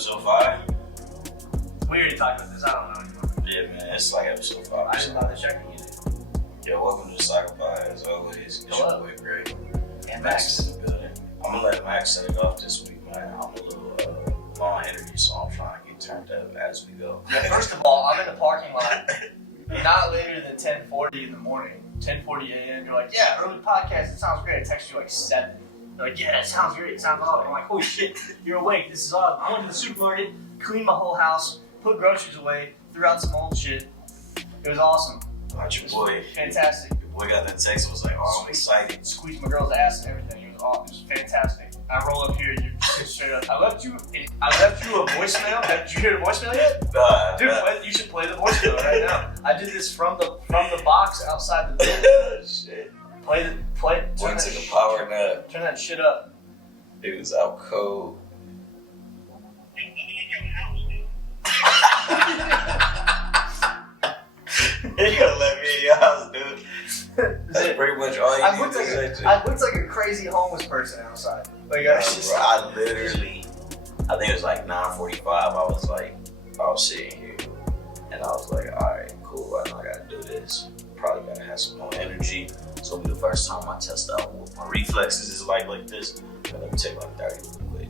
episode 5? We already talked about this. I don't know anymore. Yeah, man, it's like episode 5. I didn't bother checking it. Yo, welcome to the TheSagaPod. As always, it's Hello. your boy Greg. And Max is in the building. I'm gonna let Max set it off this week, man. I'm a little long energy, so I'm trying to get turned up as we go. Yeah, first of all, I'm in the parking lot not later than 10:40 in the morning. 10:40 a.m. You're like, yeah, early podcast. It sounds great. I text you like 7. You're like, yeah, that sounds great. It sounds awesome. I'm like, holy shit, you're awake. This is awesome. I went to the supermarket, cleaned my whole house, put groceries away, threw out some old shit. It was awesome. Watch your boy. Fantastic. Your boy got that text and was like, oh, I'm excited. Squeezed my girl's ass and everything. It was awesome. It was fantastic. I roll up here, you straight up. I left you a voicemail. Did you hear the voicemail yet? Dude, you should play the voicemail right now. I did this from the box outside the building. Shit. Play it. One took a power nap. Turn that shit up. It was out cold. You gotta let me in your house, dude. That's pretty much all you need to say. I looked like a crazy homeless person outside. Like I literally, I think it was like 9:45. I was sitting here, and I was like, all right, cool. I know I gotta do this. Probably gotta have some more energy. So it'll be the first time I test out what my reflexes is like this. But let me take like 30 real quick.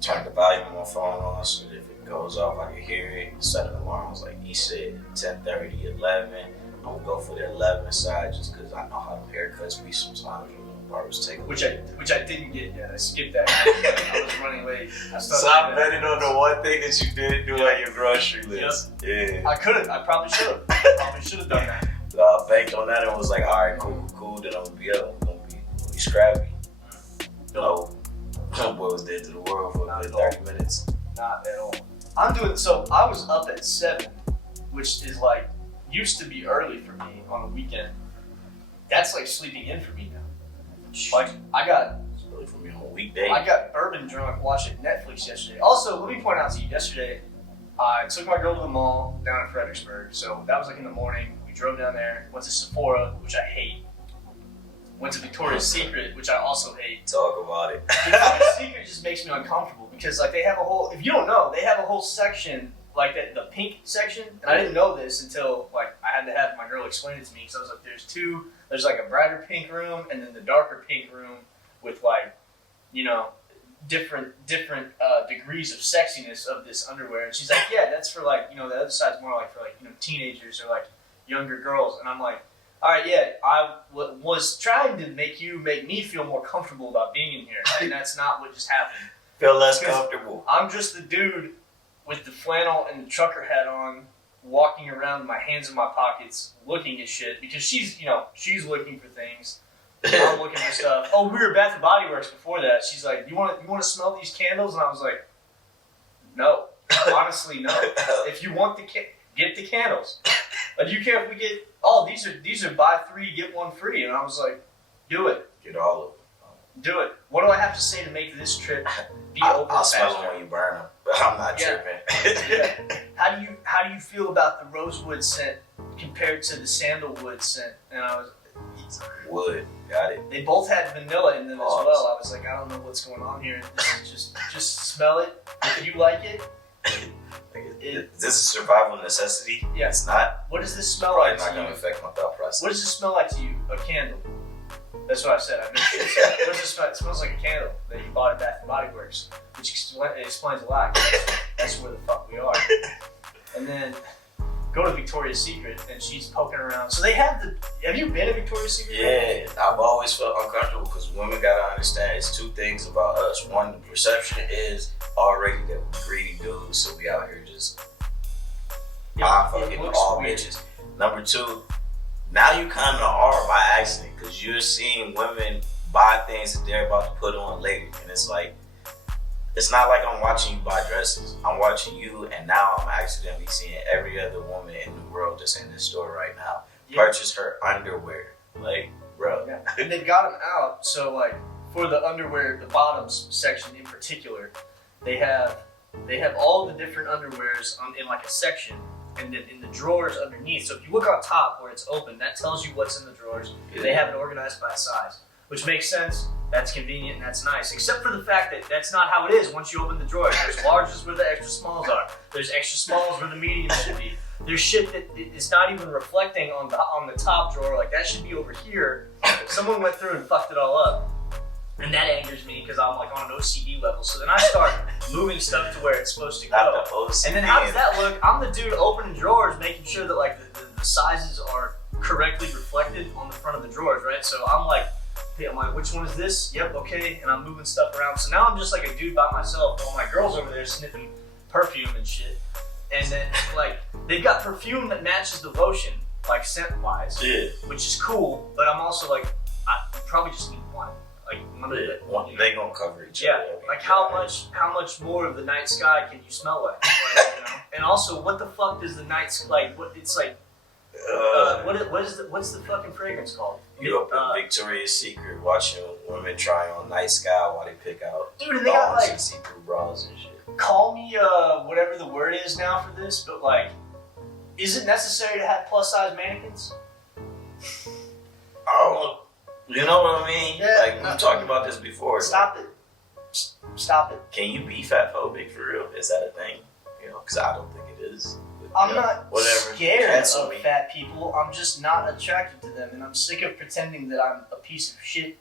Turn the volume on my phone on so that if it goes off, I can hear it. Set an alarm. I was like, he said 10:30, 11. I'm gonna go for the 11 side just because I know how the haircuts be sometimes. Barbers take which I didn't get yet. I skipped that. I was running late. So I'm betting on the one thing that you didn't do on your grocery list. Yep. Yeah. I probably should have. Probably should have done that. I banked on that and was like, all right, cool. Then I'm gonna be up. I'm gonna be scrappy. No, boy was dead to the world for a good 30 minutes. Not at all. I was up at 7, which is like used to be early for me on a weekend. That's like sleeping in for me now. Like I got bourbon drunk watching Netflix yesterday. Also, let me point out to you, yesterday I took my girl to the mall down in Fredericksburg. So that was like in the morning. We drove down there, went to Sephora, which I hate. Went to Victoria's Secret, which I also hate. Talk about it. Victoria's Secret just makes me uncomfortable because like they have a whole, if you don't know, they have a whole section like that, the pink section, and I didn't know this until like I had to have my girl explain it to me because I was like, there's like a brighter pink room and then the darker pink room with like, you know, different degrees of sexiness of this underwear, and she's like, yeah, that's for like, you know, the other side's more like for like, you know, teenagers or like younger girls, and I'm like, all right, yeah, I was trying to make me feel more comfortable about being in here, and that's not what just happened. Feel less comfortable. I'm just the dude with the flannel and the trucker hat on, walking around with my hands in my pockets, looking at shit, because she's looking for things. I'm looking for stuff. Oh, we were at Bath and Body Works before that. She's like, you want to smell these candles? And I was like, no. Honestly, no. If you want get the candles. But you care if we get, these are buy 3, get 1 free. And I was like, do it. Get all of them. Do it. What do I have to say to make this trip be over I'll faster? smell them when you burn them, but I'm not tripping. Yeah. How do you feel about the rosewood scent compared to the sandalwood scent? And I was wood. Got it. They both had vanilla in them as well. I was like, I don't know what's going on here. This is just smell it. If you like it. Is this a survival necessity? Yeah. It's not. What does this smell Probably like not to going you? to affect my thought process. What does it smell like to you? A candle. That's what I said. I mentioned it. What does it smell? It smells like a candle that you bought at Bath and Body Works, which explains a lot. That's where the fuck we are. And then go to Victoria's Secret, and she's poking around. So they have have you been to Victoria's Secret? Yeah, I've always felt uncomfortable because women gotta understand it's 2 things about us. One, the perception is already that we're greedy dudes, so we out here just fucking all weird. Bitches. Number 2, now you kind of are by accident because you're seeing women buy things that they're about to put on later, and it's like, it's not like I'm watching you buy dresses. I'm watching you, and now I'm accidentally seeing every other woman in the world that's in this store right now purchase her underwear. Like, bro. Yeah. And they got them out, so like for the underwear, the bottoms section in particular, they have all the different underwears in like a section, and then in the drawers underneath. So if you look on top where it's open, that tells you what's in the drawers. Yeah. They have it organized by size, which makes sense That's convenient and that's nice. Except for the fact that that's not how it is once you open the drawers. There's larges where the extra smalls are. There's extra smalls where the mediums should be. There's shit that is not even reflecting on the top drawer. Like that should be over here. Someone went through and fucked it all up. And that angers me because I'm like on an OCD level. So then I start moving stuff to where it's supposed to go. And then how does that look? I'm the dude opening drawers, making sure that like the sizes are correctly reflected on the front of the drawers, right? So I'm like, which one is this? Yep, okay. And I'm moving stuff around. So now I'm just like a dude by myself while my girl's over there sniffing perfume and shit. And then like they've got perfume that matches the lotion, like scent wise, which is cool. But I'm also like, I probably just need one. Like they gonna cover each other. Yeah, like how much more of the night sky can you smell like? You know? And also, what the fuck does the night sky like? What it's like? What's the fucking fragrance called? You up in Victoria's Secret watching women try on night sky while they pick out dude, and they got like see-through bras and shit. Call me whatever the word is now for this, but like, is it necessary to have plus size mannequins? Oh. You know what I mean? Yeah, like we talked about this before. Stop it. Stop it. Can you be fat phobic for real? Is that a thing? You know, because I don't think it is. I'm not scared of fat people. I'm just not attracted to them, and I'm sick of pretending that I'm a piece of shit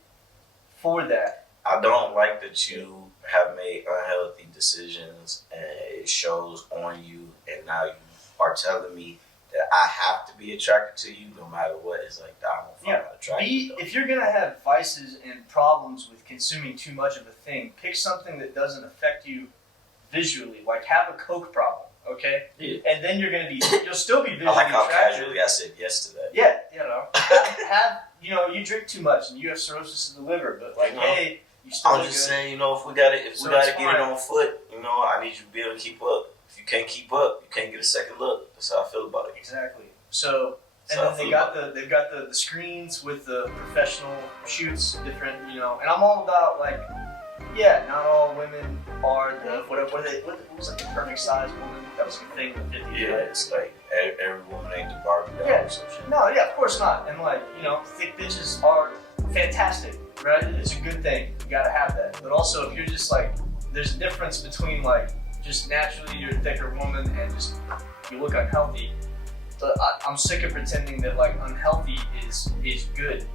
for that. I don't like that you have made unhealthy decisions, and it shows on you, and now you are telling me that I have to be attracted to you no matter what. It's like, I don't find that attractive. If you're gonna have vices and problems with consuming too much of a thing, pick something that doesn't affect you visually. Like have a Coke problem, okay? Yeah. And then you'll still be visually I like how attractive. casually I said yes to that. Yeah, you know, you drink too much and you have cirrhosis of the liver, but like, hey, you still. I'm just saying, if we gotta get it on foot, I need you to be able to keep up. If you can't keep up, you can't get a second look. That's how I feel about it. Exactly. So, and then they've got the screens with the professional shoots, different, and I'm all about like, not all women are the what was like the perfect size woman? That was a thing in the 50s. Yeah, right? it's like every woman ain't the Barbie doll or some shit. No, of course not. And like, thick bitches are fantastic, right? It's a good thing. You gotta have that. But also, if you're just like, there's a difference between like, just naturally you're a thicker woman and just you look unhealthy. But I'm sick of pretending that like unhealthy is good.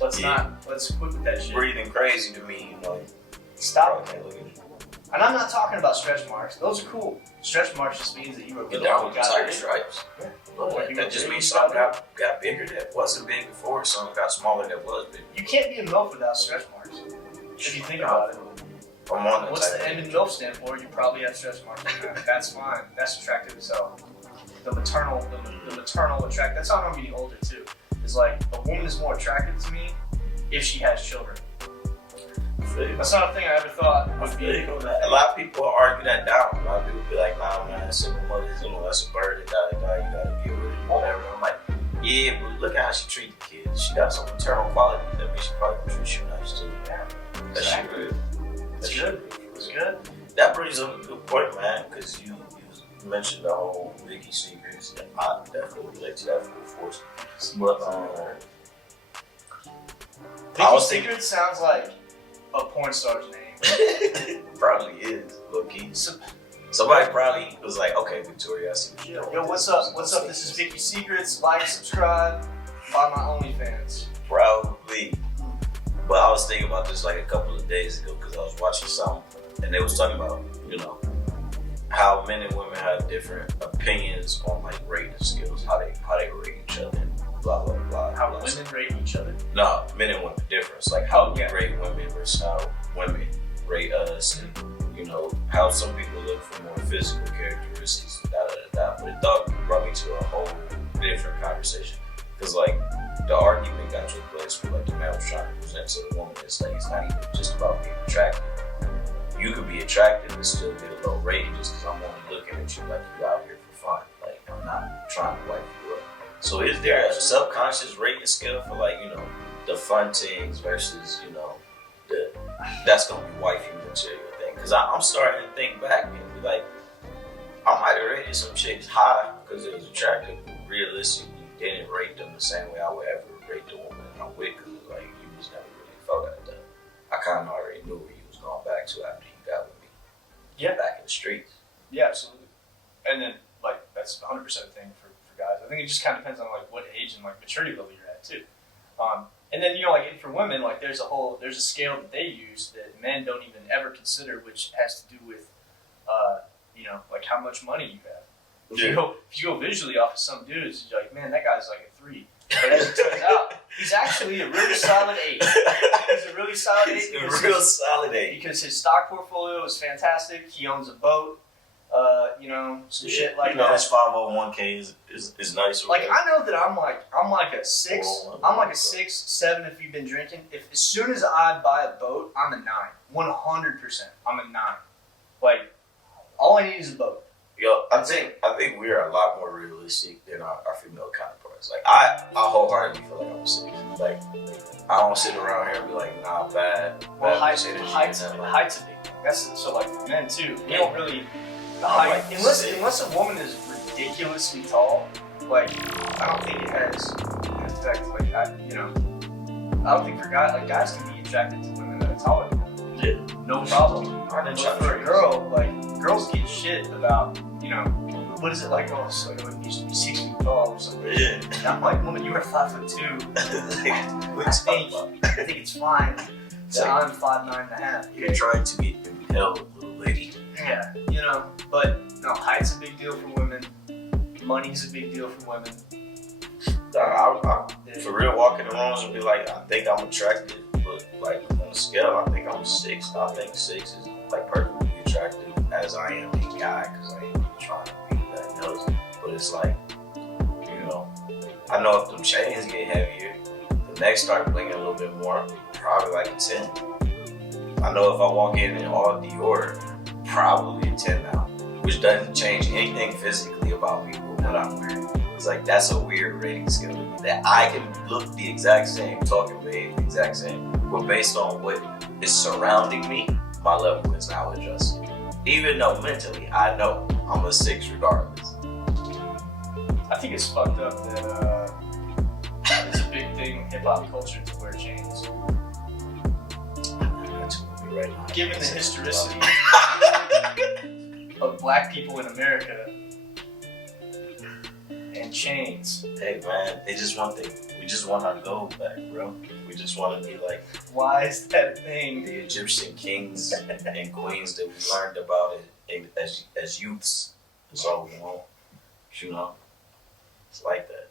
Let's quit with that shit. Breathing crazy to me, Stop it. And I'm not talking about stretch marks. Those are cool. Stretch marks just means that you were good. Down with the tiger stripes. Yeah. That just means something got bigger that wasn't big before, something got smaller that was big. You can't be a MILF without stretch marks. If you think about it. What's the M in MILF stand for? You probably have stretch marks. That's fine. That's attractive as hell. The maternal attract. That's how I'm getting older too. It's like a woman is more attractive to me if she has children. That's not a thing I ever thought would be. A lot of people argue that down. A lot of people be like, nah, man, single mothers, that's a burden, you gotta deal with it, whatever. I'm like, yeah, but look at how she treats the kids. She got some maternal qualities that means she probably gonna treat you nice too. That shit good. It's good. It's good. That brings up a good point, man, because you mentioned the whole Vicky Secrets, and I definitely relate to that full force. But Vicky Secrets sounds like a porn star's name. Probably is, low key. Somebody probably was like, okay, Victoria, I see what you're doing. Yo, what's up? What's up? This is Vicky Secrets. Like, subscribe, buy my OnlyFans. Probably. But I was thinking about this like a couple of days ago because I was watching something and they was talking about, how men and women have different opinions on like rating skills, how they rate each other, blah blah blah. How women rate each other? No, men and women difference. Like how we rate women versus how women rate us, and how some people look for more physical characteristics, But it brought me to a whole different conversation. Cause like the argument got to a place where like the man was trying to present to the woman, it's like it's not even just about being attractive. You could be attractive and still get a low rating just because I'm only looking at you like you out here for fun. Like I'm not trying to wipe you up. So is there a subconscious rating scale for like, the fun things versus, that's gonna be wifey material thing? Cause I'm starting to think back and be like, I might have rated some chicks high because it was attractive, but realistically didn't rate them the same way I would ever rate the woman I'm with, because like you just never really felt like that. I kind of already knew where you was going back to after you got with me. Yeah. Back in the streets. Yeah, absolutely. And then, like, that's 100% a thing for guys. I think it just kind of depends on, like, what age and, like, maturity level you're at, too. And then, you know, like, for women, like, there's a scale that they use that men don't even ever consider, which has to do with, you know, like, how much money you have. If you go visually off of some dudes, you're like, man, that guy's like a 3. But as it turns out, he's actually a really solid 8. He's a really solid 8. He's a real solid 8. Because his stock portfolio is fantastic. He owns a boat. You know, some shit like that. His 501k is nice. Like, I know that I'm like a 6. I'm like a 6, 7 if you've been drinking. If as soon as I buy a boat, I'm a 9. 100%. I'm a 9. Like, all I need is a boat. Yo, I think we are a lot more realistic than our female counterparts. Like, I wholeheartedly feel like I'm a 6. Like, I don't sit around here and be like, nah, bad. Well, height's a big thing. That's so, like, men too. We don't really. The height, unless a woman is ridiculously tall, like, I don't think it has an effect. Like, I don't think for guys can be attracted to women that are taller than them. Yeah. No problem. But for a girl, like, girls get shit about, you know, what is it like? Oh, so you used to be 6 feet tall or something. Yeah. And I'm like, woman, you are 5'2". I think it's fine. So I'm 5'9.5". You're trying to get impelled, little lady. Yeah, you know, but no, height's a big deal for women. Money's a big deal for women. I for real, walk in the rooms and be like, I think I'm attractive, but like on a scale, I think I'm a 6. I think 6 is like perfectly attractive as I am a guy, because I ain't trying to be that else. But it's like, you know, I know if them chains get heavier, the necks start blinking a little bit more, probably like a 10. I know if I walk in all Dior, probably a 10 now, which doesn't change anything physically about me or what I'm wearing. It's like, that's a weird rating scale to me, that I can look the exact same, talk and behave the exact same, but based on what is surrounding me, my level is now adjusted. Even though mentally I know I'm a 6 regardless. I think it's fucked up that it's a big thing in hip hop culture to wear chains. Right. Given the historicity of black people in America and chains. Hey man, we just want our gold back, bro. We just want to be like, why is that a thing? The Egyptian kings and queens that we learned about it as youths. That's all we want. You know? It's like that.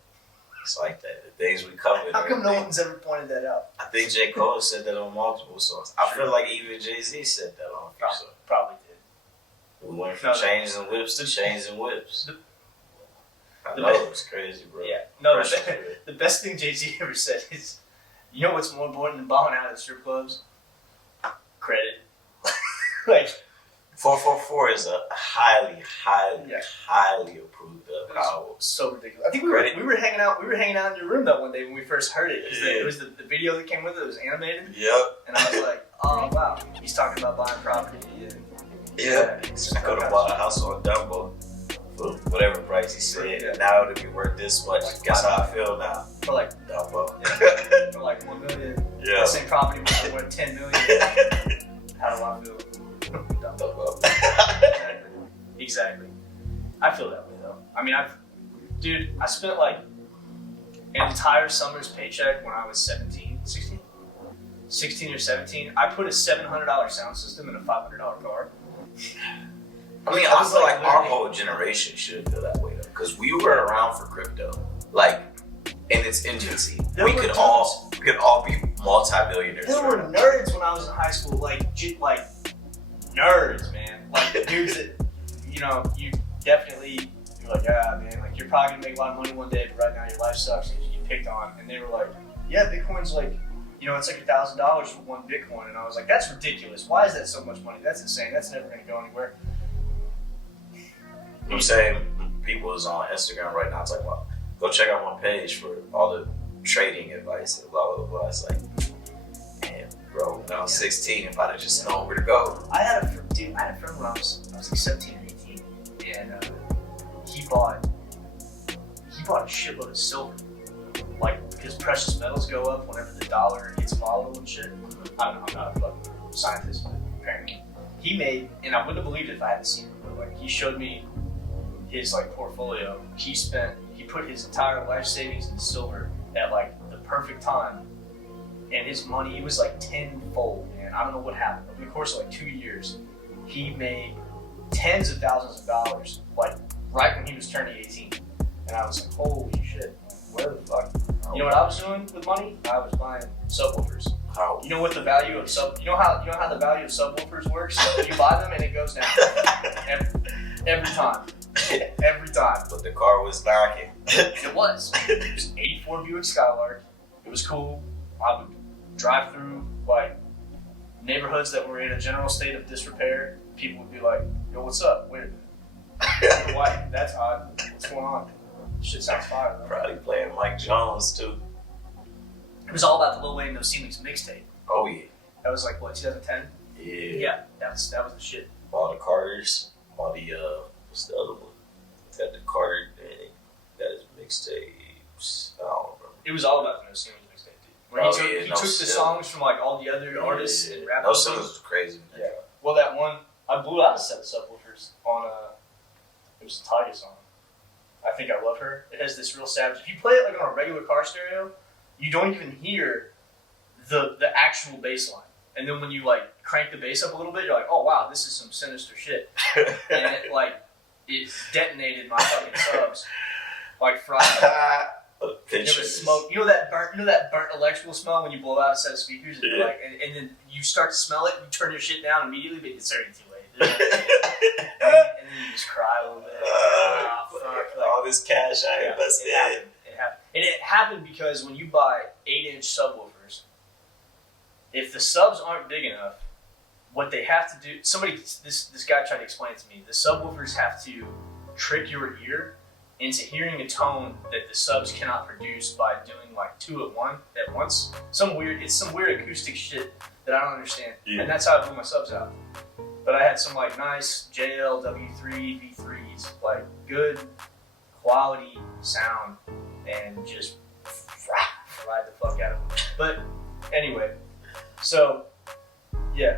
It's like that. The things we covered. How come no one's ever pointed that out? I think J. Cole said that on multiple songs. I feel like even Jay-Z said that on a few songs. Probably did. We went from chains and whips to chains and whips. I know, it's crazy, bro. Yeah. No, the best thing Jay-Z ever said is, you know what's more important than balling out at strip clubs? Credit. Like, 444 is a highly approved album. So ridiculous. I think we were hanging out in your room that one day when we first heard it. It was the video that came with it. It was animated. Yep. And I was like, oh wow, he's talking about buying property. Yeah. I could have bought a house on Dumbo for whatever price he said, and now it'll be worth this much. Guess how I feel now. For like Dumbo. Yeah. For like $1 million. Yeah. That same property was worth $10 million. How do I feel? Dumbo. Exactly. I feel that way though. I mean, I spent like an entire summer's paycheck when I was 16 or 17. I put a $700 sound system in a $500 car. I mean, I feel like our whole generation should feel that way though, because we were around for crypto, like in its infancy. We could all be multi-billionaires. There were nerds when I was in high school, like nerds, man. Like dudes that, you know, you definitely, you're like, man, like you're probably gonna make a lot of money one day, but right now your life sucks because you get picked on. And they were like, yeah, Bitcoin's like, you know, it's like $1,000 for one Bitcoin. And I was like, that's ridiculous. Why is that so much money? That's insane. That's never gonna go anywhere. I'm saying people is on Instagram right now. It's like, well, go check out my page for all the trading advice and blah blah blah. It's like, man, bro, when I was 16, if I'd have just known where to go. I had a friend when I was like 17 or 18, and he bought a shitload of silver, like because precious metals go up whenever the dollar gets volatile and shit. I don't know, I'm not a fucking scientist, but apparently he made, and I wouldn't have believed it if I hadn't seen it, but like he showed me his like portfolio. He put his entire life savings in silver at like the perfect time, and his money, it was like tenfold, man. I don't know what happened. Over the course of like 2 years, he made tens of thousands of dollars, like right when he was turning 18. And I was like, holy shit, where the fuck? You know what I was doing with money? I was buying subwoofers. How? You know what the value of you know how the value of subwoofers works? You buy them and it goes down every time. Every time. But the car was knocking. It was. It was an 84 Buick Skylark. It was cool. I would drive through like neighborhoods that were in a general state of disrepair. People would be like, yo, what's up? Wait a minute. White, that's odd. What's going on? Shit sounds fire, though. Probably playing Mike Jones too. It was all about the Lil Wayne No Ceilings mixtape. Oh yeah. That was like what, 2010? Yeah. Yeah, that was the shit. All the Carters, all the what's the other one? Got the Carter thing. Got his mixtapes. I don't remember. It was all about the No Ceilings mixtape, dude. Where he took the songs from like all the other artists and rapped. No Ceilings was crazy. Yeah. Well, that one I blew out a set of subwoofers on it was a Tiger song. I Think I Love Her. It has this real savage. If you play it like on a regular car stereo, you don't even hear the actual bass line. And then when you like crank the bass up a little bit, you're like, oh wow, this is some sinister shit. And it detonated my fucking subs like Friday. There was smoke. You know that burnt electrical smell when you blow out a set of speakers, and, yeah. and then you start to smell it. You turn your shit down immediately, but it's already too late. And then you just cry a little bit. Fuck, all this cash I invested. It happened. And it happened because when you buy 8-inch subwoofers, if the subs aren't big enough, what they have to do, this guy tried to explain it to me, the subwoofers have to trick your ear into hearing a tone that the subs cannot produce by doing like two at once. Some weird acoustic shit that I don't understand. Yeah. And that's how I blew my subs out. But I had some like nice JL W3 V3s, like good quality sound, and just ride the fuck out of them. But anyway, so yeah,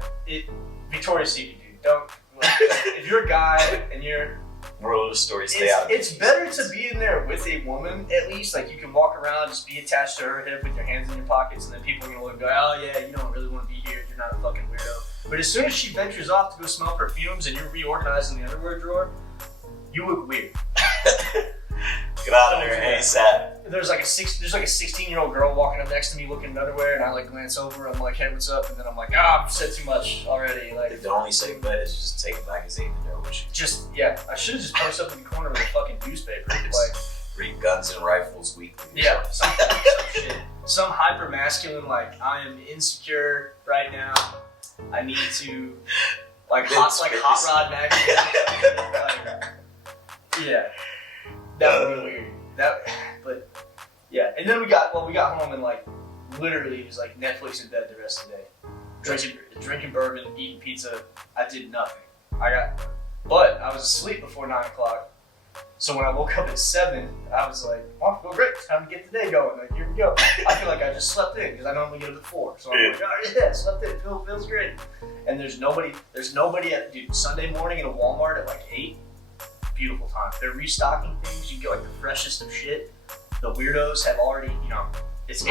Victoria's Secret, dude. Don't if you're a guy and you're moral of the story, stay out. It's better to be in there with a woman, at least. Like, you can walk around, just be attached to her hip with your hands in your pockets, and then people are gonna look and go, oh yeah, you don't really want to be here, you're not a fucking weirdo. But as soon as she ventures off to go smell perfumes and you're reorganizing the underwear drawer, you look weird. Get out of there ASAP. There's like a 16-year-old girl walking up next to me looking at underwear, and I like glance over, I'm like, hey, what's up? And then I'm like, I've said too much already. Like, the only safe bet is just take a magazine and go with you. Just, yeah, I should have just posted up in the corner with a fucking newspaper. Like, read Guns and Rifles Weekly. Yeah, some shit. Some hyper masculine, like, I am insecure right now. I need to, like hot rod magazine. Like, yeah. That would be weird. But yeah. And then we got home and like literally was like Netflix in bed the rest of the day, drinking bourbon, eating pizza. I did nothing. But I was asleep before 9 o'clock. So when I woke up at 7, I was like, oh, I feel great. It's time to get the day going. Like, here we go. I feel like I just slept in because I normally get up at 4. So I'm like, oh yeah, slept in. Feels great. And there's nobody at, dude, Sunday morning in a Walmart at like 8. Beautiful time. They're restocking things. You get like the freshest of shit. The weirdos have already, it's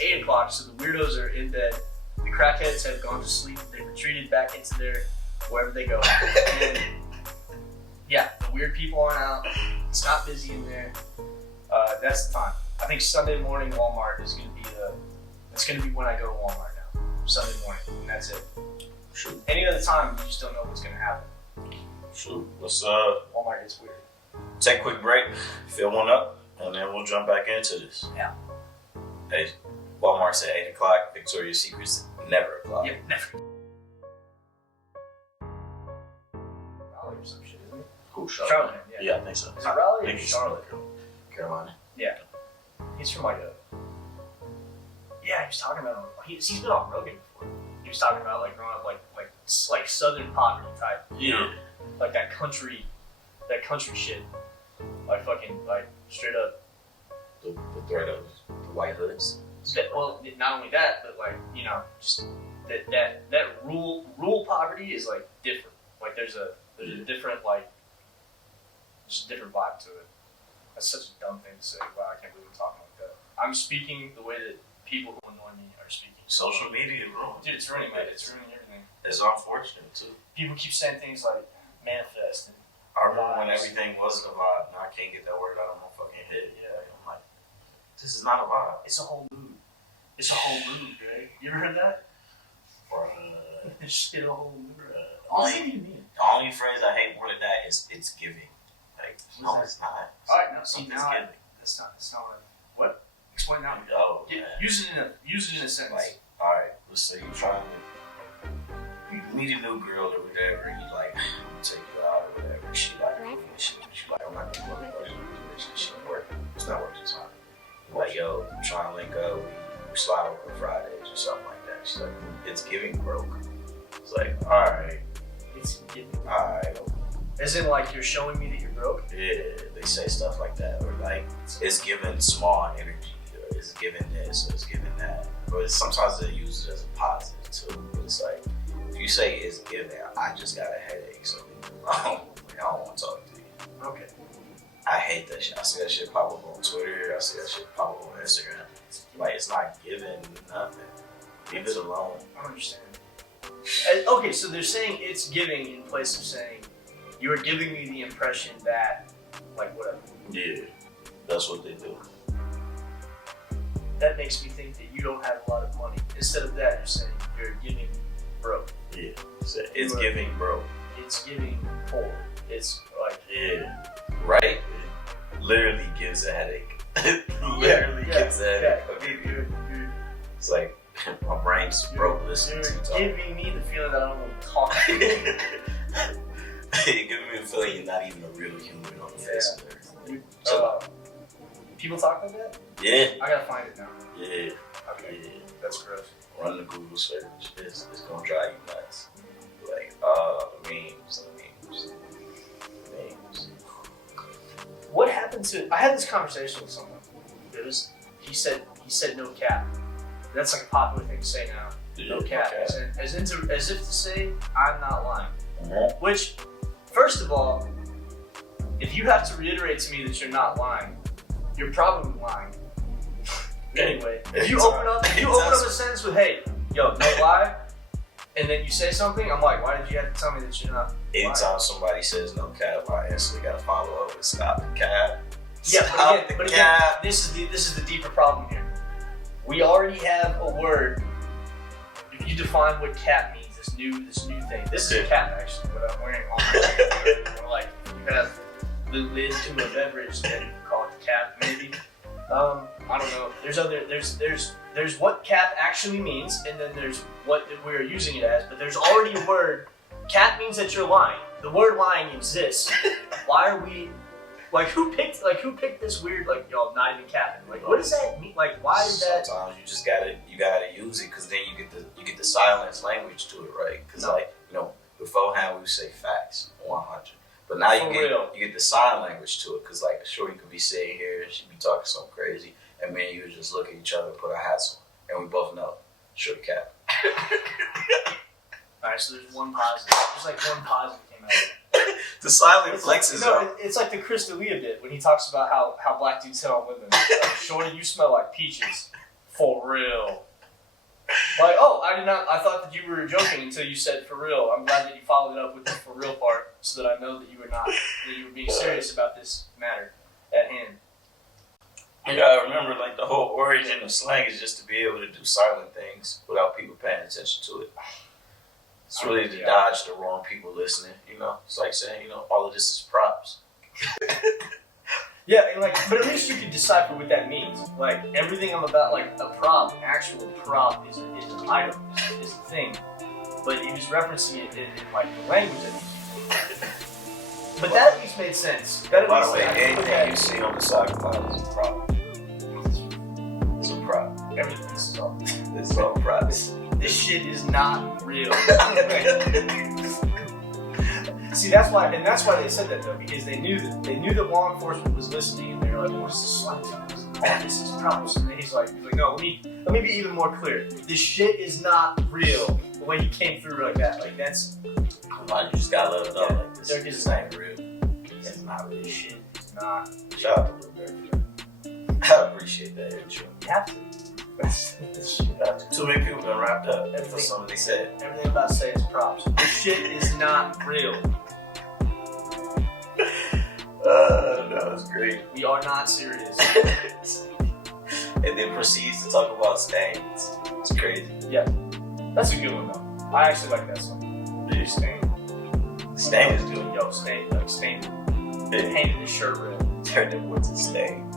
8 o'clock, so the weirdos are in bed. The crackheads have gone to sleep. They've retreated back into their wherever they go. And yeah, the weird people aren't out. It's not busy in there. That's the time. I think Sunday morning Walmart is gonna be when I go to Walmart now. Sunday morning, and that's it. Sure. Any other time, you just don't know what's gonna happen. Sure. What's up? Walmart gets weird. Take a quick break, fill one up, and then we'll jump back into this. Yeah. Hey, Walmart's at 8 o'clock. Victoria's Secret's never o'clock. Yeah, never. Raleigh or some shit, isn't it? Cool, Charlotte. Yeah, I think so. Is it Raleigh or I think Charlotte? Carolina. Yeah. He's from like yeah, he was talking about he's been on Rogan before. He was talking about like growing up like southern poverty type. Yeah. Like that country shit. Like fucking like straight up. The threat of the white hoods. Well, not only that, but like just that rural poverty is like different. Like there's a different like just a different vibe to it. That's such a dumb thing to say. Wow, I can't believe I'm talking like that. I'm speaking the way that people who annoy me are speaking. Social media ruined. Dude, it's ruining everything. It's unfortunate too. People keep saying things like manifest and I remember when everything wasn't a vibe. Now I can't get that word out of my fucking head. yeah. I'm like, this is not a vibe. It's a whole mood. It's a whole mood, Greg. You ever heard that? It's a whole mood. What does that even mean? The only phrase I hate more than that is it's giving. Like, no, it's not. Alright, now see Something's now giving. that's not what explain that. Oh, Use it in a sentence. like, alright, let's say you're trying to meet a new girl or whatever, and you like, I'm gonna take you out or whatever. She like, she like, I'm not gonna go to she ain't working. It's not working time. You're like, yo, I'm trying to link up. We slide over on Fridays or something like that. She's like, it's giving broke. It's like, alright. It's giving. Alright. As in, like, you're showing me that you're broke? Yeah, they say stuff like that. Or like, it's giving small energy. Or it's giving this. Or it's giving that. But sometimes they use it as a positive too. But it's like, if you say it's giving, I just got a headache. So I don't want to talk to you. Okay. I hate that shit. I see that shit pop up on Twitter. I see that shit pop up on Instagram. Like, it's not giving nothing. Leave it alone. I don't understand. Okay, so they're saying it's giving in place of saying you're giving me the impression that, like, whatever. Yeah, that's what they do. That makes me think that you don't have a lot of money. Instead of that, you're saying you're giving broke. Yeah, it's giving broke. It's giving poor. It's like, yeah, right? It literally gives a headache. Literally gives a headache. Okay. It's like, my brain's broke listening to you talk. You're giving me the feeling that I don't want to talk to you. You're giving me the feeling you're not even a real human on the face of the earth. So, people talk like that? Yeah. I gotta find it now. Yeah. Okay. Yeah. That's gross. Run the Google search. It's gonna drive you nuts. Like, memes. What happened to? I had this conversation with someone. He said no cap. That's like a popular thing to say now. No cap. As if to say I'm not lying. Mm-hmm. Which, first of all, if you have to reiterate to me that you're not lying, you're probably lying. Anyway, if you open up a sentence with "Hey, yo, no lie," and then you say something, I'm like, why did you have to tell me that you're not? Anytime somebody says no cap, I instantly gotta follow up with stop the cap. Yeah, but again, this is the deeper problem here. We already have a word. If you define what cap means, this new thing. This is a cap actually, what I'm wearing on my hand. More like you have the lid to a beverage, then you can call it the cap maybe. I don't know. There's what cap actually means, and then there's what we're using it as. But there's already a word. Cap means that you're lying. The word lying exists. Why are we? Like who picked this weird yo I'm not even capping? Like what does that mean? Like why is that? Sometimes you just gotta use it because then you get the silence language to it, right? Because beforehand we would say facts 100, but now you get the sign language to it because like sure you could be sitting here and she'd be talking something crazy and me and you would just look at each other, put our hats on, and we both know sure cap. Alright, so there's one positive. There's like one positive came out of it. The silent flexes are. It's like the Chris D'Elia bit when he talks about how black dudes hit on women. Like, shorty, you smell like peaches. For real. Like, I thought that you were joking until you said for real. I'm glad that you followed it up with the for real part so that I know that you were being serious about this matter at hand. You gotta remember, like, the whole origin of slang is just to be able to do silent things without people paying attention to it. It's really to dodge the wrong people listening, It's like saying, all of this is props. Yeah, and but at least you can decipher what that means. Like, everything I'm about, like, a prop, an actual prop is an item, is a thing. But he was referencing it in the language that he used. But that at least made sense. By the way, anything you see on the TheSagaPod is a prop. It's a prop. Everything is all. It's all props. This shit is not real. See, that's why they said that though, because they knew that law enforcement was listening, and they were like, "What's this slang? all this is props. And then he's like, no, let me be even more clear. This shit is not real. The way he came through like that, like that's. You just gotta let it know. Like, this ain't real. It's not real. This shit is not. Shout out to Lil Durk. I appreciate that intro. You have to. Too many people done wrapped up. That's something they said. Everything I'm about to say is props. This shit is not real. That was great. We are not serious. And then proceeds to talk about stains. It's crazy. Yeah. That's a good one though. I actually like that song. Dude, Stain. Stain is good. Yo, Stain, like Stain painted his shirt red. Turned it into Stain.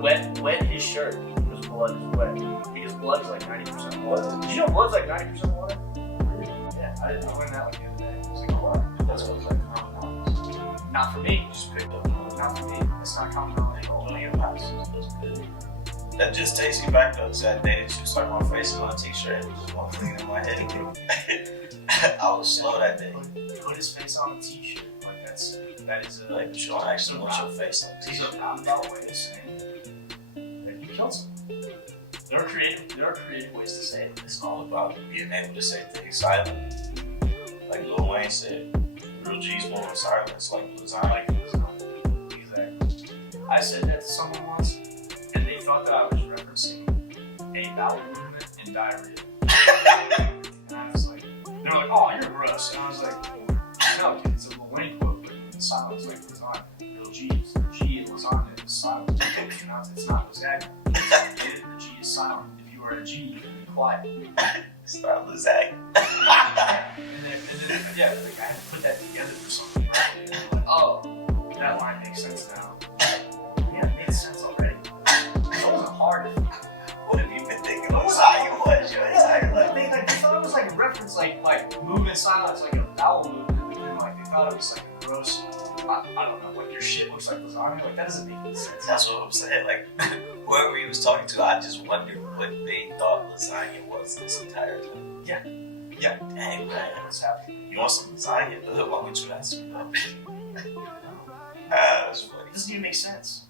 wet his shirt because blood is wet. Because blood is like 90% water. Did you know blood's like 90% water? Yeah, I learned that like the other day. I was like, what? That's what it's like common knowledge. Not for me. Just picked up. Not for me. It's not common knowledge. Only in passes. That's good. That just takes me back though to that day that you stuck my face on a t-shirt and just one clean in my head. I was slow that day. Put his face on a t-shirt. Like that is a like you don't actually want your face on a he's t-shirt. a roundabout way of saying that you killed someone. There are creative ways to say it. It's all about being able to say things silently. Like Lil Wayne said, real G's born in silence, like lasagna. Exactly. I said that to someone once, and they thought that I was referencing a bowel movement and diarrhea. And I was like, they were like, oh, you're gross. And I was like, no, dude, it's a Lil Wayne quote, but in silence, like lasagna. Real G's. The G in lasagna is silent. It's not lasagna. The G is silent. If you are a G, you can be quiet. It's not lasagna. And then, yeah, like I had to put that together for something. Right? And I'm like, oh, that line makes sense now. Yeah, it makes sense already. It wasn't hard. What have you been thinking lasagna was your entire life? They thought it was like a reference, like movement silence, like a bowel movement, but then like they thought it was like a gross. I don't know, like your shit looks like lasagna. Like that doesn't make any sense. That's what I'm saying. Like whoever he was talking to, I just wondered what they thought lasagna was this entire time. Yeah. Dang, man, what's happening? You want some lasagna? Ugh, why would you ask me that? That's funny. It doesn't even make sense.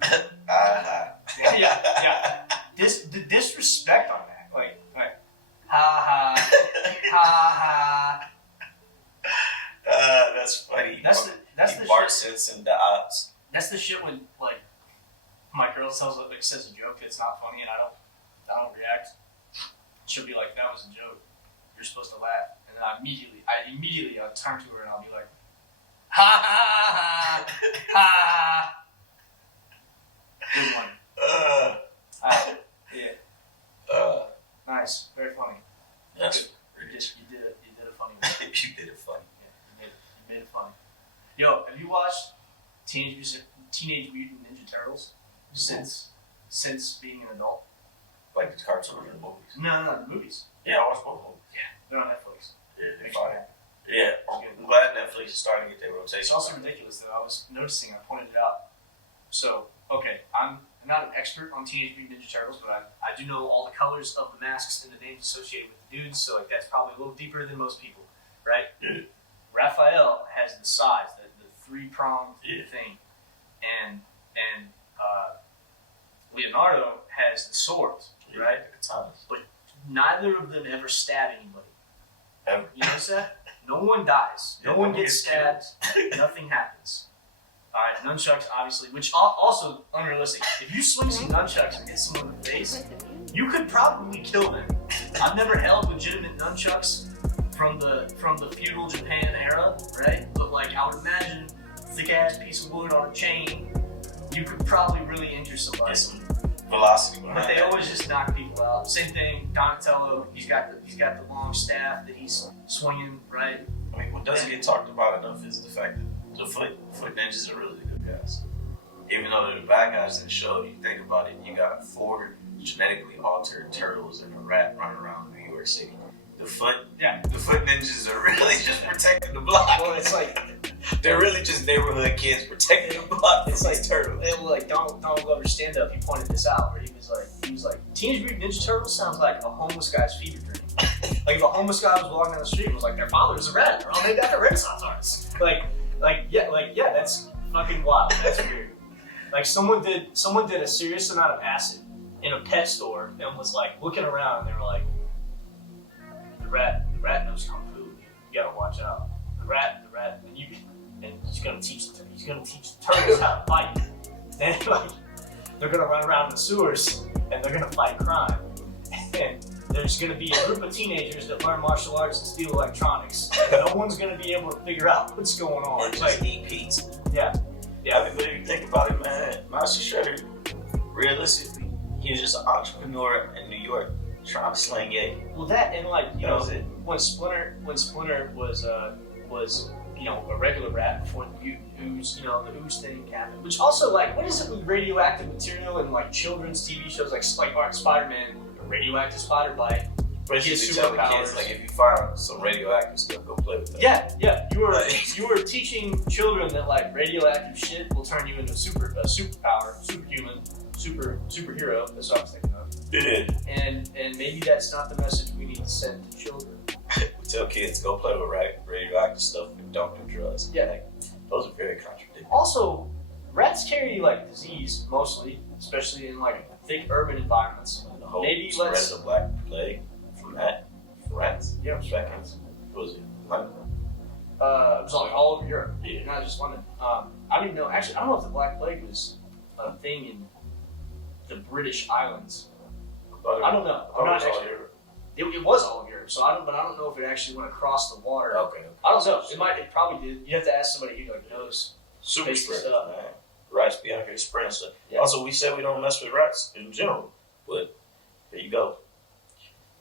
Uh-huh. Yeah. The disrespect on that, like, ha ha. That's funny. That's the Bart shit. sits in the ops. That's the shit when like my girl says a joke that's not funny and I don't react. She'll be like, "That was a joke. You're supposed to laugh." And then I immediately I'll turn to her and I'll be like, "Ha ha ha ha." Good one. Yeah. Nice. Very funny. That's You did a funny one. you did it funny. Yeah, you made it funny. Yo, have you watched Teenage Mutant Ninja Turtles since being an adult? Like the cartoons or the movies? No, the movies. Yeah, I watched both movies. Yeah, they're on Netflix. Yeah, they're Makes me fine. happy. Yeah, I'm glad Netflix is starting to get their rotation. It's also ridiculous though. I was noticing. I pointed it out. So, okay, I'm not an expert on Teenage Mutant Ninja Turtles, but I do know all the colors of the masks and the names associated with the dudes. So, like, that's probably a little deeper than most people, right? Yeah. Raphael has the sides, the three-pronged Yeah. thing, and Leonardo has the swords, Yeah, right? the katanas. But neither of them ever stab anybody. Ever. You notice that? No one dies. No Yeah, one no one gets gets stabbed. Nothing happens. Alright, nunchucks, obviously, which also unrealistic. If you swing some nunchucks and hit someone in the face, you could probably kill them. I've never held legitimate nunchucks from the feudal Japan era, right? But like, I would imagine thick ass piece of wood on a chain, you could probably really injure somebody. Get some velocity behind But they that. always just knock people out. Same thing, Donatello. He's got the long staff that he's swinging, right? I mean, what doesn't get talked about enough is the fact that the foot ninjas are really the good guys. Even though they're the bad guys in the show, you think about it, you got 4 genetically altered turtles and a rat running around New York City. The foot ninjas are really just protecting the block. Well, it's like They're really just neighborhood kids protecting the block. it's from like these turtles. it, like Donald Glover's stand-up. He pointed this out where he was like, Teenage Mutant Ninja Turtles sounds like a homeless guy's fever dream. Like if a homeless guy was walking down the street and was like, their father is a rat, they're all named after Renaissance artists. Like yeah, that's fucking wild. That's weird. Like someone did a serious amount of acid in a pet store and was like looking around and they were like, the rat knows kung fu. You gotta watch out. The rat, and he's gonna teach the turtles how to fight. And like they're gonna run around in the sewers and they're gonna fight crime. And there's gonna be a group of teenagers that learn martial arts and steal electronics. And no one's gonna be able to figure out what's going on. Or just eat pizza. Yeah. I mean, but if you think about it, man, Master Shredder, realistically, he was just an entrepreneur in New York trying to sling yay. Well, that and like you know, it. when Splinter was a regular rat before the ooze, the ooze thing happened. Which also like, what is it with radioactive material in like children's TV shows like Spider-Man, a radioactive spider bite? Basically telling kids, like, if you find some radioactive stuff, go play with that. Yeah. You were teaching children that like radioactive shit will turn you into a superpower, superhuman, superhero. That's what I was thinking of. Yeah. And maybe that's not the message we need to send to children. We tell kids, go play with radioactive stuff and don't do drugs. Yeah. Like, those are very contradictory. Also, rats carry like disease mostly, especially in like thick urban environments. And the whole Maybe spread let's- of the Black Plague from rats. Yeah, Back in, what was it? London? It was like all over Europe, Yeah. not just London. I don't even know. Actually, I don't know if the Black Plague was a thing in the British Islands. I don't know. I'm not actually. It was all of Europe, so I don't know if it actually went across the water. Okay. I don't know. It probably did. You have to ask somebody who like knows. Super Basic spread, stuff. man. Rats be out here spreading stuff. Yeah. Also, we said we don't mess with rats in general, but there you go.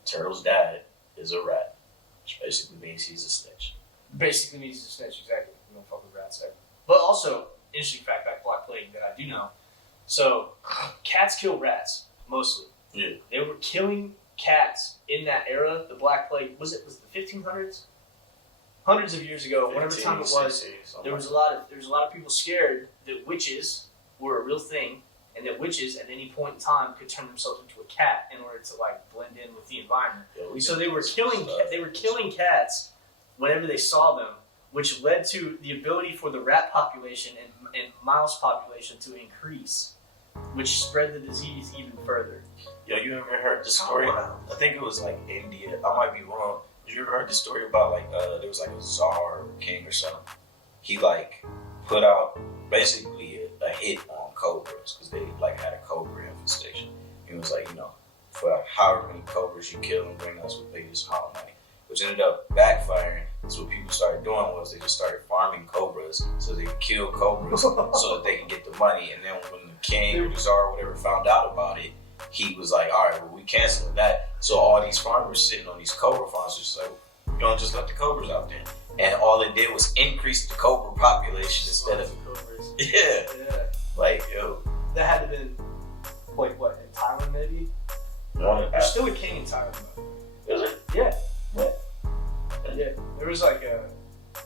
Turtle's dad is a rat, which basically means he's a snitch. Basically means to snitch, exactly. We don't fuck with rats ever. But also, interesting fact about Black Plague that I do know. So, cats kill rats, mostly. Yeah. They were killing cats in that era. The Black Plague, was the 1500s? Hundreds of years ago, whatever time it was, there was a lot of people scared that witches were a real thing, and that witches at any point in time could turn themselves into a cat in order to like blend in with the environment. Yeah, So they were killing cats whenever they saw them, which led to the ability for the rat population and mouse population to increase, which spread the disease even further. Yo, you ever heard the story? I think it was like India. I might be wrong. You ever heard the story about like there was like a czar or king or something? He like put out basically a hit on cobras because they like had a cobra infestation. He was like, for however many cobras you kill and bring us, we'll pay you this amount of money. Which ended up backfiring. So what people started doing was they just started farming cobras so they could kill cobras so that they can get the money. And then when the king or the czar or whatever found out about it, he was like, all right, well, we canceling that. So all these farmers sitting on these cobra farms were just like, you don't just let the cobras out there. And all it did was increase the cobra population instead of cobras. Yeah. Like, yo. That had to have been, what, in Thailand maybe? There's still a king in Thailand though. Is it? Yeah. Yeah. There was like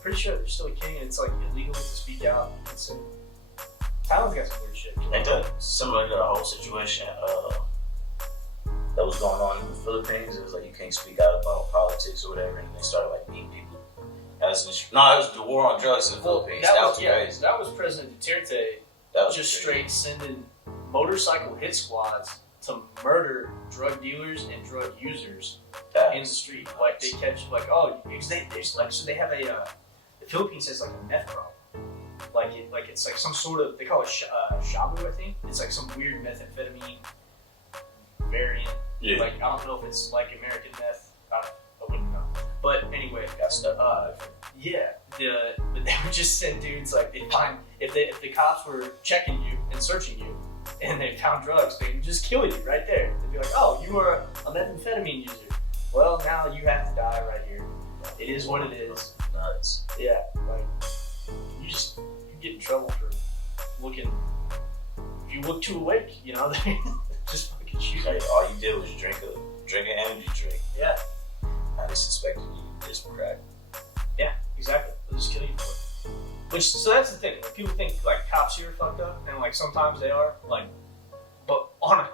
pretty sure there's still a king and it's like illegal to speak out. Thailand's got some weird shit. Ain't that similar to the whole situation that was going on in the Philippines? It was like you can't speak out about politics or whatever, and they started like beating people. It was the war on drugs in the Philippines. That was crazy. That was President Duterte just straight sending motorcycle hit squads to murder drug dealers and drug users in the street. Like they catch because they have a the Philippines has like a meth problem. Like it's like some sort of, they call it shabu, I think. It's like some weird methamphetamine variant. Yeah. Like I don't know if it's like American meth. I wouldn't know. But anyway, got stuff. yeah. But they would just send dudes like they find if the cops were checking you and searching you and they found drugs, they would just kill you right there. They'd be like, oh, you are a methamphetamine user. Well, now you have to die right here. It is what it is. Nuts. Yeah, like you get in trouble for looking. If you look too awake, they just fucking shoot you. Like, all you did was drink an energy drink. Yeah. I just suspected you just crack. Yeah, exactly. They'll just kill you for it. So that's the thing. Like, people think like cops here are fucked up, and like sometimes they are. Like, but on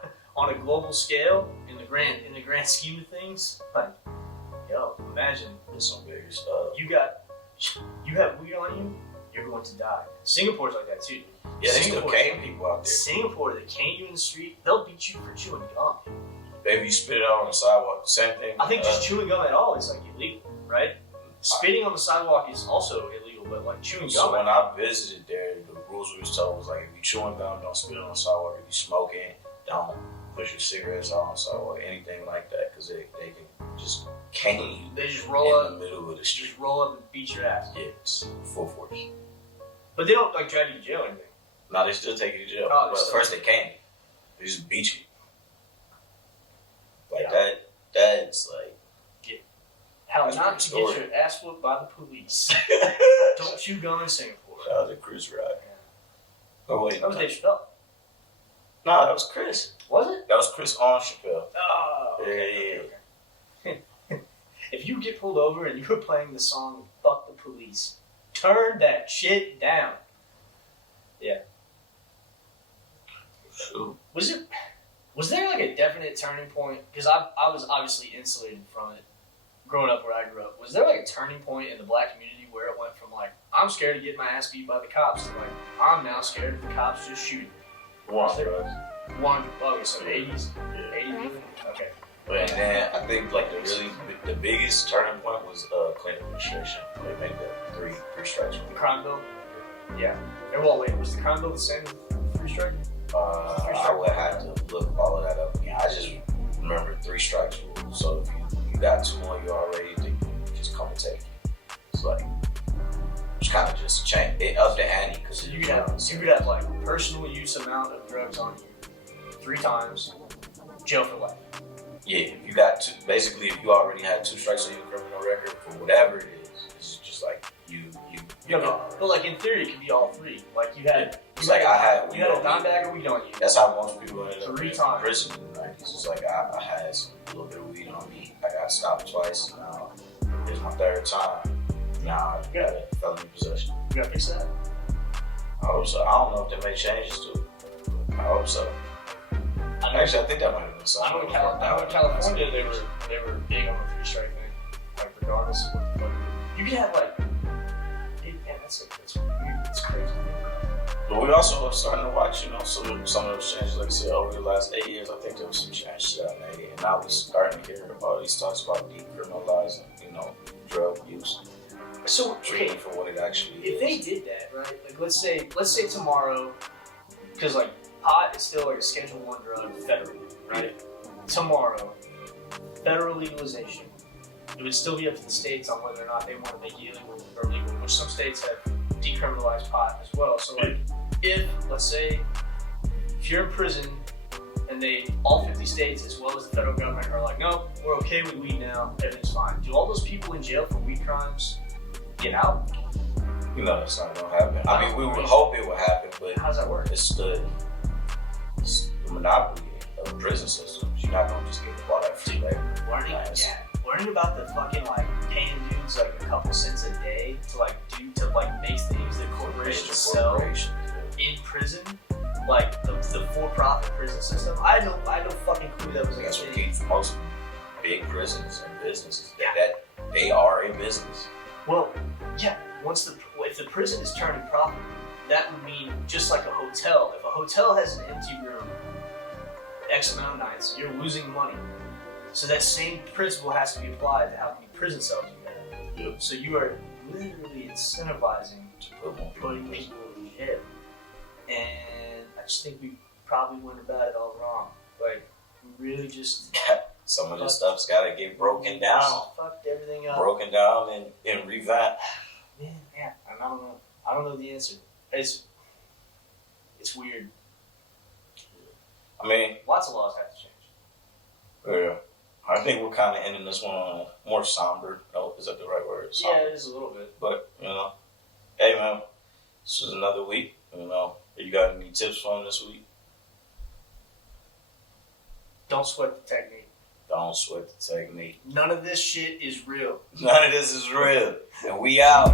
a global scale, in the grand scheme of things, like, imagine There's some bigger stuff. you have weed on you, you're going to die. Singapore's like that too. Yeah, they still cane people out there. Singapore, they cane you in the street. They'll beat you for chewing gum. Baby, you spit it out on the sidewalk. Same thing. I think just chewing gum at all is like illegal, right? Spitting on the sidewalk is also illegal, but like chewing gum. So when I visited there, the rules we was told was like, if you chewing gum, don't spit it on the sidewalk. If you smoking, don't push your cigarettes out on the sidewalk, anything like that, because they can just cane you. They just roll up in the middle of the street. Just roll up and beat your ass. Yeah, it's full force. But they don't like drag you to jail or anything. No, they still take you to jail. Oh, but first they cane you. They just beat you. Like yeah. That's like. How not to get your ass whooped by the police. Don't chew gum in Singapore. That was a Chris ride. Yeah. Oh wait, that was Dave Chappelle. No, that was Chris. Was it? That was Chris on Chappelle. Oh. Yeah. If you get pulled over and you were playing the song "Fuck the Police," turn that shit down. Yeah. Sure. Was there like a definite turning point? Because I was obviously insulated from it growing up where I grew up. Was there like a turning point in the black community where it went from like, I'm scared to get my ass beat by the cops to like, I'm now scared of the cops just shooting? One, okay, so the 80s? Yeah. 80s? Okay. And then I think like the biggest turning point was Clinton administration. They made the three strikes. The crime bill? Yeah. And well, wait, was the crime bill the same as the three strike? I would have to look all of that up again. I just remember 3 strikes rule. So if you got 2 on you already, they just come and take you. It's like, it's kind of just change it up the ante because you could have like personal use amount of drugs on you 3 times, jail for life. Yeah, if you got 2, basically if you already had 2 strikes on your criminal record for whatever it is, it's just like you know. But like in theory, it could be all 3. Like you had, you had a dime bag of weed on you. That's how most people ended up 3 in times. prison in the 90s. It's like I had a little bit of weed on me. I got stopped twice. Now it's my 3rd time. Now I got a felony possession. You gotta fix that. I hope so. I don't know if they made changes to it. I hope so. Actually, I think that might have been something. I know in California they were big on the 3 strike thing. Like regardless of what the fuck. You could have like, that's weird. It's crazy. But we also are starting to watch, some of those changes. Like I said, over the last 8 years, I think there was some changes that I made, and now we're starting to hear all these talks about decriminalizing, drug use. So treating for what it actually is. If they did that, right? Like let's say tomorrow, because like pot is still like a Schedule 1 drug federally, right? Tomorrow, federal legalization. It would still be up to the states on whether or not they want to make it illegal or legal, which some states have decriminalized pot as well. So like, let's say, if you're in prison and all 50 states as well as the federal government are like, no, we're okay with weed now, everything's fine. Do all those people in jail for weed crimes get out? That's not gonna happen. I mean, we would hope it would happen, but how does that work? It's the monopoly of the prison system. You're not gonna just get all that free labor. Learning about the fucking like paying dudes like a couple cents a day to make things that corporations sell in prison, like the for-profit prison system. I had no fucking clue that was like that's what keeps most big prisons and businesses. That they are a business. Well, yeah. If the prison is turning profit, that would mean just like a hotel. If a hotel has an empty room, X amount of nights, you're losing money. So that same principle has to be applied to how many prison cells you have. Yep. So you are literally incentivizing putting people in jail. And I just think we probably went about it all wrong. Like, we really just... Some of this stuff's got to get broken down. Fucked everything up. Broken down and revamped. Man, yeah, I don't know. I don't know the answer. It's weird. I mean... Lots of laws have to change. Yeah. I think we're kind of ending this one on a more somber note. Is that the right word? Somber. Yeah, it is a little bit. But, hey, man, this is another week. You got any tips for them this week? Don't sweat the technique. Don't sweat the technique. None of this shit is real. None of this is real. And we out.